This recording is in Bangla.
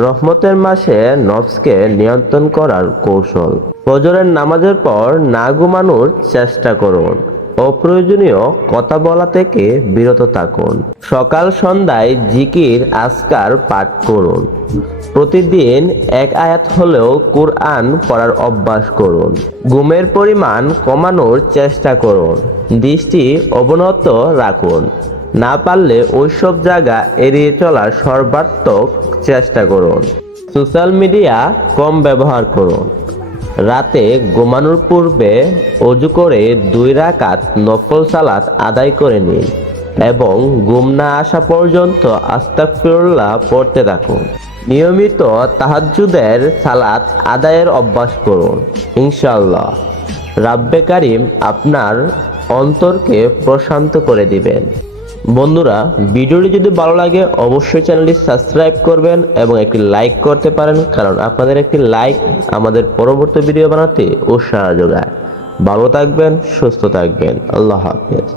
রহমতের মাসে নফসকে নিয়ন্ত্রণ করার কৌশল। ফজরের নামাজের পর না ঘুমানোর চেষ্টা করুন। অপ্রয়োজনীয় কথা বলা থেকে বিরত থাকুন। সকাল সন্ধ্যায় জিকির আজকার পাঠ করুন। প্রতিদিন এক আয়াত হলেও কুরআন পড়ার অভ্যাস করুন। ঘুমের পরিমাণ কমানোর চেষ্টা করুন। দৃষ্টি অবনত রাখুন। না পারলে ওইসব জায়গা এড়িয়ে চলার সর্বাত্মক চেষ্টা করুন। সোশ্যাল মিডিয়া কম ব্যবহার করুন। রাতে ঘুমানোর পূর্বে অজু করে 2 রাকাত নফল সালাত আদায় করে নিন এবং ঘুম না আসা পর্যন্ত আস্তাগফিরুল্লাহ পড়তে থাকুন। নিয়মিত তাহাজ্জুদের সালাত আদায়ের অভ্যাস করুন। ইনশাআল্লাহ রাব্বে কারিম আপনার অন্তরকে প্রশান্ত করে দিবেন। বন্ধুরা, ভিডিওটি যদি ভালো লাগে অবশ্যই চ্যানেলটি সাবস্ক্রাইব করবেন এবং একটি লাইক করতে পারেন, কারণ আপনাদের একটি লাইক আমাদের পরবর্তী ভিডিও বানাতে উৎসাহ যোগায়। ভালো থাকবেন, সুস্থ থাকবেন। আল্লাহ হাফেজ।